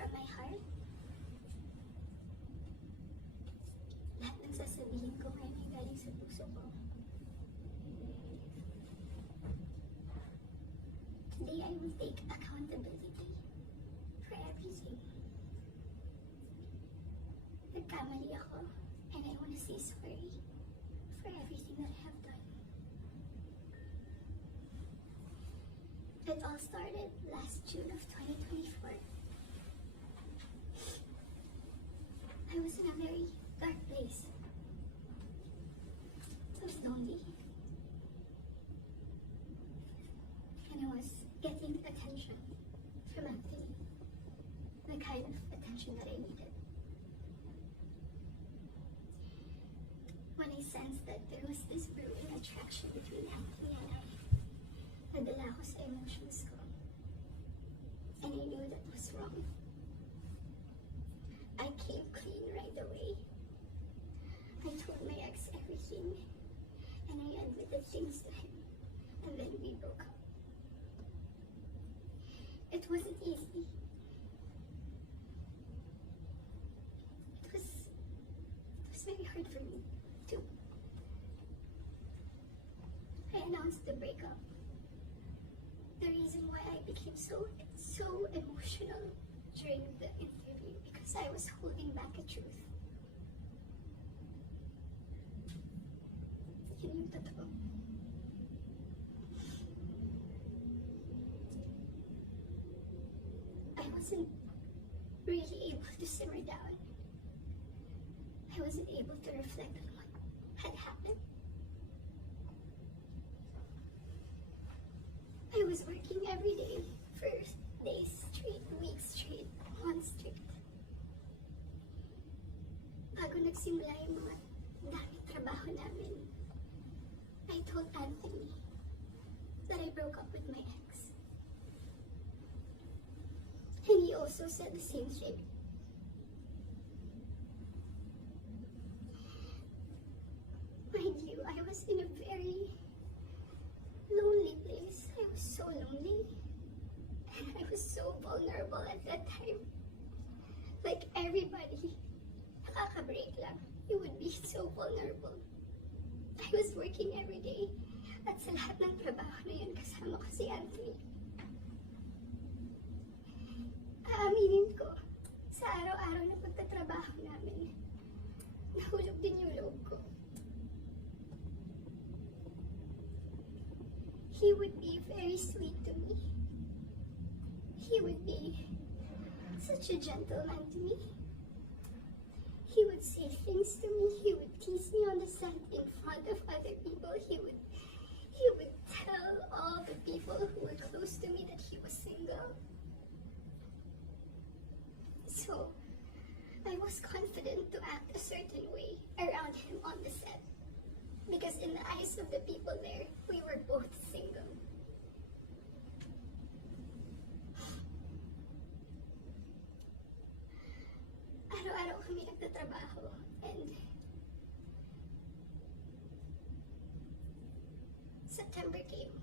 from my heart. Lahat ng sasabihin ko ngayon ay galing sa puso ko. Today I will take accountability for everything. Nagkamali ako, and I want to say sorry for everything that I have done. It all started last June of 2024. I was in a very dark place. I was lonely. And I was getting attention from Anthony. The kind of attention that I needed. When I sensed that there was this brewing attraction between Anthony and I, nadala ko sa emotions ko. And I knew that was wrong. I came clean right away. I told my ex everything. And I admitted things to him. And then we broke up. It wasn't easy. It was very hard for me, too. I announced the breakup. The reason why I became so emotional during the interview because I was holding back a truth. Yun yung totoo. I wasn't really able to simmer down. I wasn't able to reflect on what had happened. I was working every day for days straight, weeks straight, months straight. Bago nagsimula yung mga daming trabaho namin, I told Anthony that I broke up with my ex. And he also said the same thing. Mind you, I was in a very lonely place. I was so lonely. And I was so vulnerable at that time. Like everybody, nakaka-break lang. You would be so vulnerable. I was working every day. At sa lahat ng trabaho na yun, kasama ko si Anthony. Aaminin ko, sa araw-araw na pagtatrabaho namin, nahulog din yung loob ko. He would be very sweet to me. He would be such a gentleman to me. He would say things to me. He would tease me on the set in front of other people. He would tell all the people who were close to me that he was single. So, I was confident to act a certain way around him on the set. Because in the eyes of the people there, we were both single. Araw-araw kami nagtatrabaho and September came.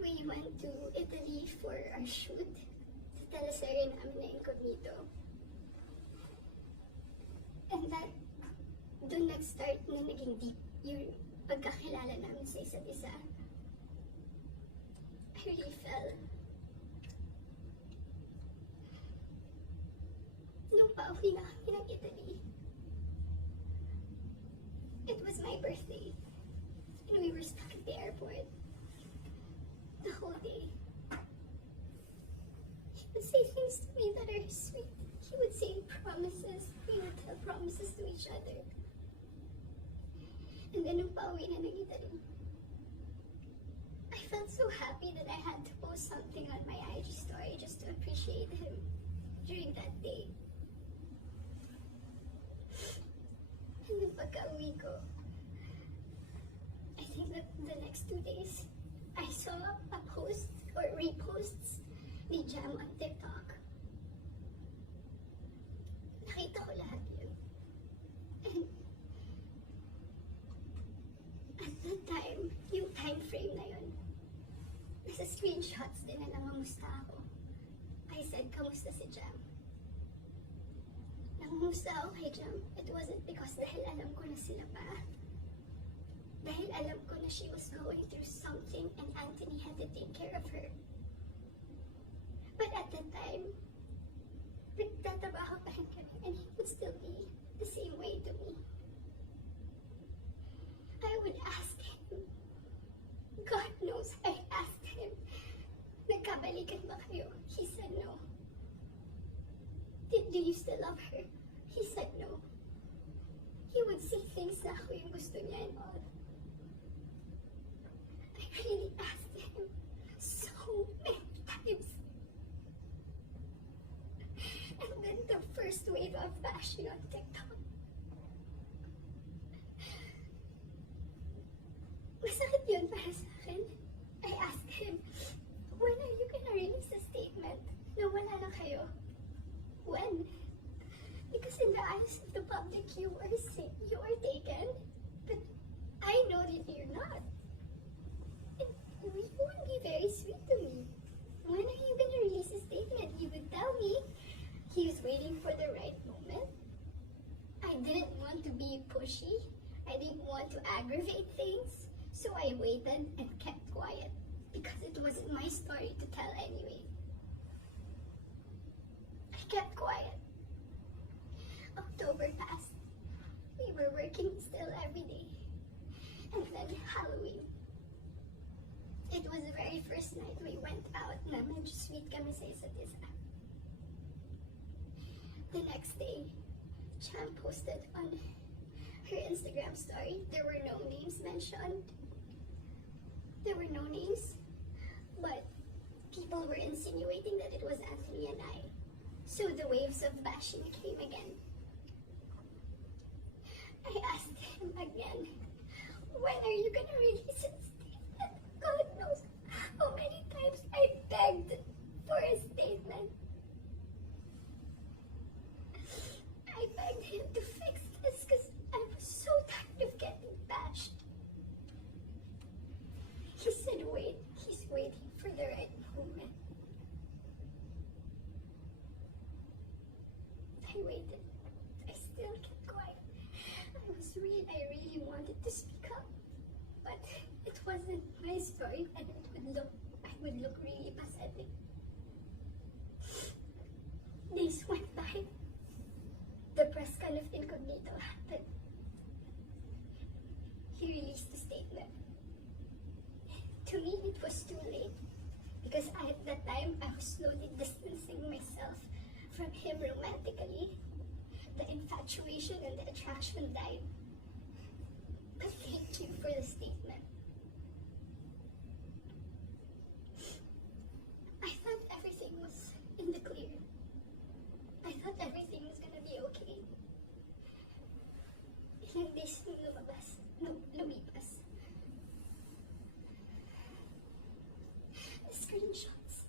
We went to Italy for our shoot sa teleserye namin na Incognito. And that doon nag-start na naging deep yung pagkakilala namin sa isa't isa. I really fell. Nung pauwi na kami ng Italy, it was my birthday. And we were stuck at the airport the whole day. He would say things to me that are sweet. He would say promises. We would tell promises to each other. And then nung pauwi na ng Italy, I felt so happy that I had to post something on my IG story just to appreciate him during that day. And then pagka-uwi ko, I think that the next 2 days, I saw a post or reposts ni Jam on TikTok. Nakita ko lahat yun. And at that time, yung time frame na yun, nasa screenshots din na nangamusta ako. I said, kamusta si Jam? Nangumusta ako kay Jam, it wasn't because dahil alam ko na sila pa. Dahil alam ko na she was going through something and Anthony had to take care of her. But at that time, nagtatrabaho pa rin kami and he would still be the same way to me. I would ask him, God knows I asked him, nagkabalikan ba kayo? He said no. Do you still love her? He said no. He would say things na ako yung gusto niya and all. I really asked him so many times. And then the first wave of bashing on TikTok. Masakit yun para sa akin. I asked him, when are you gonna release a statement na wala na kayo? When? Because in the eyes of the public, you are taken, but I know that you're not. And you would be very sweet to me. When are you gonna release a statement? He would tell me he was waiting for the right moment. I didn't want to be pushy. I didn't want to aggravate things. So I waited and kept quiet because it wasn't my story to tell anyway. I kept quiet. October passed. We were working still every day. And then Halloween. It was the very first night we went out na medyo sweet kami sa isa't isa. The next day, Cham posted on her Instagram story. There were no names mentioned. There were no names, but people were insinuating that it was Anthony and I. So the waves of bashing came again. I asked him again, when are you gonna release a statement? God knows how many times I begged for a statement. I begged him to fix this because I was so tired of getting bashed. He said, wait, he's waiting for the right moment. I waited. I still kept quiet. I really wanted to speak up, but it wasn't my story and I would look really pathetic. Days went by. The press kind of incognito happened. He released a statement. To me, it was too late because at that time, I was slowly distancing myself from him romantically. The infatuation and the attraction died. But thank you for the statement. I thought everything was in the clear. I thought everything was gonna be okay. Ilang days nung lumipas. The screenshots.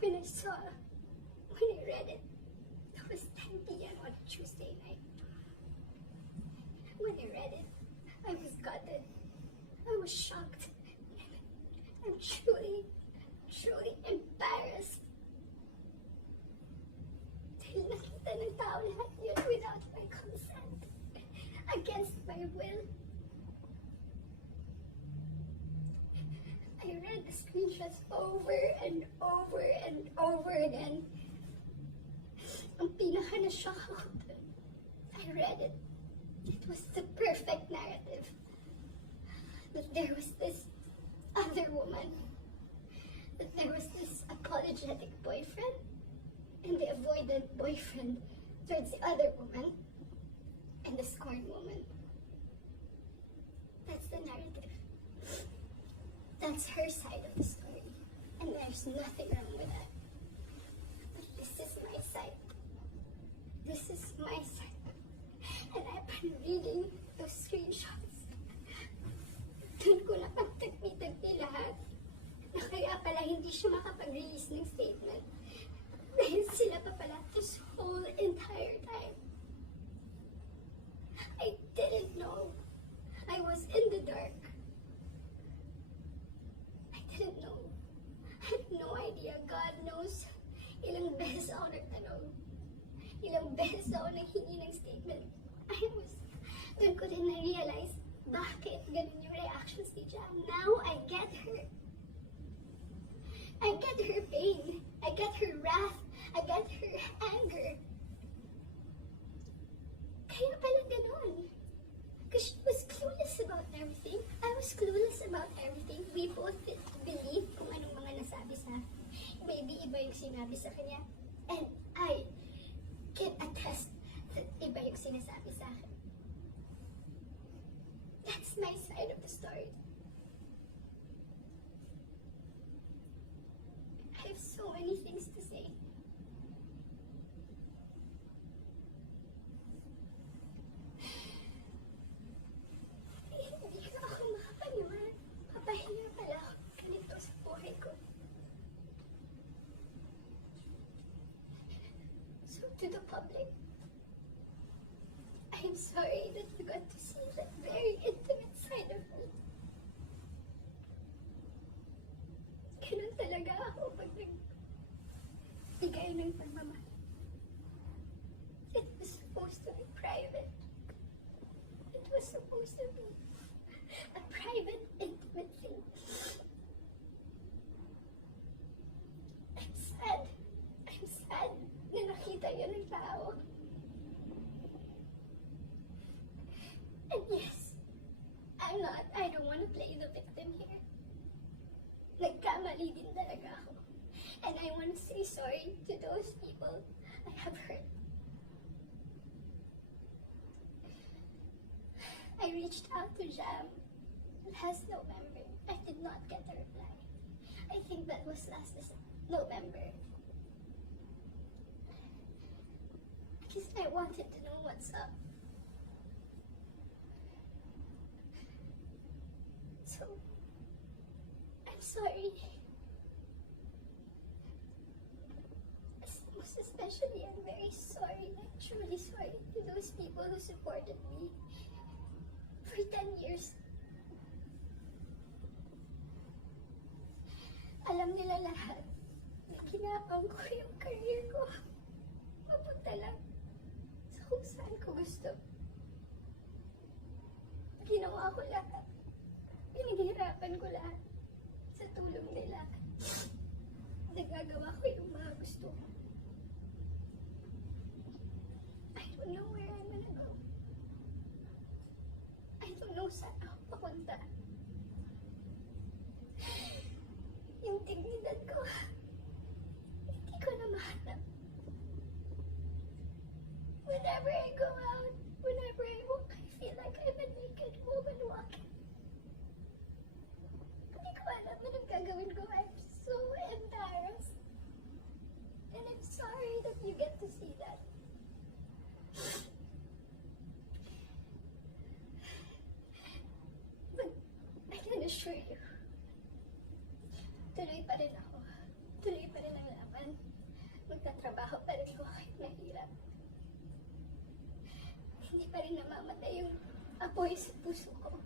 When I read it, it was 10 p.m. on a Tuesday night. When I read it, I was gutted. I was shocked. I'm truly embarrassed. Dahil nakita ng tao lahat yun without my consent. Against my will. I read the screenshots over and over and over again. Ang pinaka na-shock ako dun. I read it. It was the perfect narrative. That there was this other woman. That there was this apologetic boyfriend. And the avoidant boyfriend towards the other woman. And the scorned woman. That's the narrative. That's her side of the story. And there's nothing wrong with that. But this is my side. This is my side. And I've been reading those screenshots. Doon ko napagtagpi-tagpi lahat. Na kaya pala hindi siya makapag-release ng statement. Dahil sila pa pala this whole entire time. I didn't know. I was in the dark. I didn't know. ilang beses ako nagtanong. Ilang beses ako nanghingi ng statement. Doon ko din na-realize bakit ganun yung reactions ni Jam. Now, I get her. I get her pain. I get her wrath. I get her anger. Kaya pala ganun. Because she was clueless about everything. I was clueless about everything. We both believe kung anong mga nasabi sa akin. Maybe iba yung sinabi sa kanya. And I can attest that iba yung sinasabi sa akin. That's my side of the story. I have so many things to say. Hindi na ako makapaniwan. Papahinga pala ako ganito sa buhay ko. So to the public, I am sorry that you got to see that very intimate side of me. Ganun talaga ako pag nagbigay ng pagmamahal. It was supposed to be private. It was supposed to be a private, intimate thing. I'm sad. I'm sad na nakita yun ng tao. And yes, I don't want to play the victim here. Nagkamali din talaga ako. And I want to say sorry to those people I have hurt. I reached out to Jam last November. I did not get a reply. I think that was last November. Because I wanted to know what's up. So, I'm sorry. Most especially, I'm very sorry, like truly sorry to those people who supported me for 10 years. Alam nila lahat na ginapang ko yung career ko. Mapunta lang sa kung saan ko gusto. Ginawa ko lahat. Pinaghirapan ko lahat sa tulong nila. Nagagawa ko yung mga gusto ko. I don't know where I'm gonna go. I don't know saan ako papunta. Yung dignidad ko, hindi ko na mahanap. Whenever I go out, whenever I walk, I feel like I'm a naked woman walking. Alam mo nang gagawin ko. I'm so embarrassed. And I'm sorry that you get to see that. But I can assure you, tuloy pa rin ako. Tuloy pa rin ang laban. Magtatrabaho pa rin ako kahit mahirap. Hindi pa rin namamatay yung apoy sa puso ko.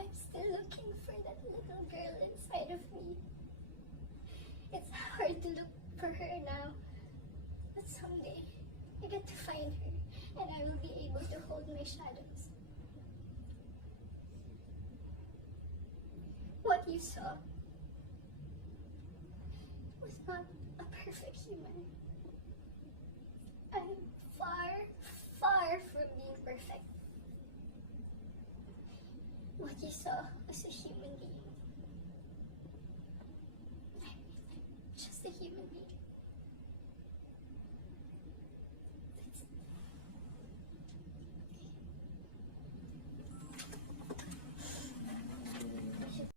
I'm still looking for that little girl inside of me. It's hard to look for her now, but someday I get to find her and I will be able to hold my shadows. What you saw was not a perfect human. I'm far, far from being perfect. What you saw was a human being.